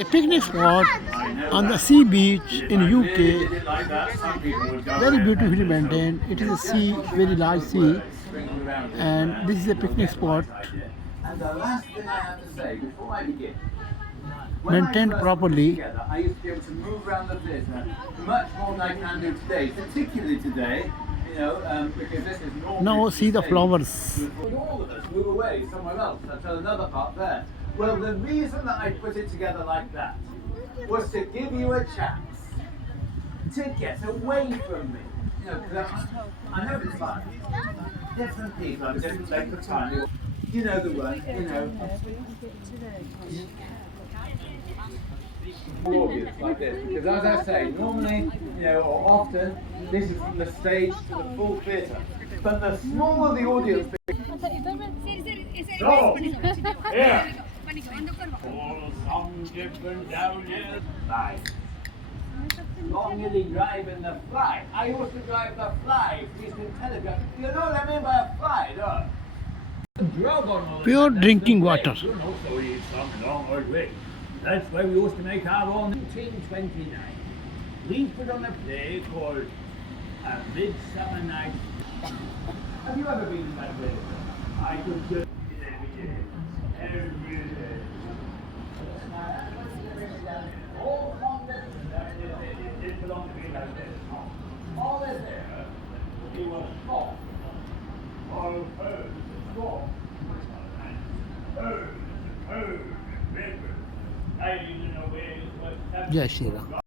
a picnic spot on the sea beach in UK. Very beautifully maintained. It is a sea, very large sea, and this is a picnic spot. And the last thing I have to say before I begin, Maintained properly. together, I used to be able to move around the theatre much more than I can do today, particularly today, because this is normal. Now see the flowers. Would all of us move away somewhere else until another part there? Well, the reason that I put it together like that was to give you a chance to get away from me. 'Cause I know it's fun. Different people have different length of time. You know the one, audience like this, because as I say, normally, or often, this is from the stage to the full theatre. But the smaller the audience, So, here. All songs different down here. Live. long you drive in the fly. I used to drive the fly, Eastern Telegraph. You know what I mean by a fly, no? Pure drinking water. You know, so it's some long old way. That's why we used to make our own. 1929, we put on a play called A Midsummer Night. Have you ever been to that play? I could do it every day. All it didn't belong to me like this. All is there, he was soft. All heard, soft. Heard, river. I didn't know where it was. Jai Shri Ram.